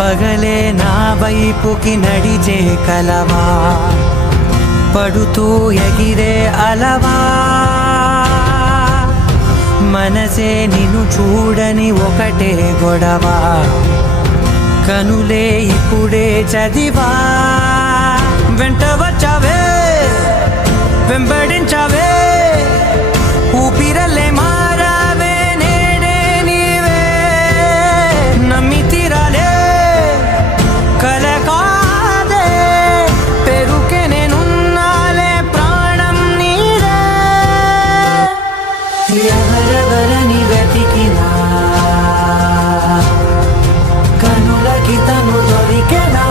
పగలే నా వైపుకి నడిచే కలవా పడుతూ ఎగిరే అలవా మనసే నిన్ను చూడని ఒకటే గొడవ కనులే ఇప్పుడే చదివా వెంట వచ్చావే వెంబడించావే ఊపిరలే మారావే నేడే నీవే నమ్మి తీరాలే కల కాదే పెరుకే నేనున్నాలే ప్రాణం నీరే ఎవరెవరని వెతికినా కనులకి తను దొరికెనా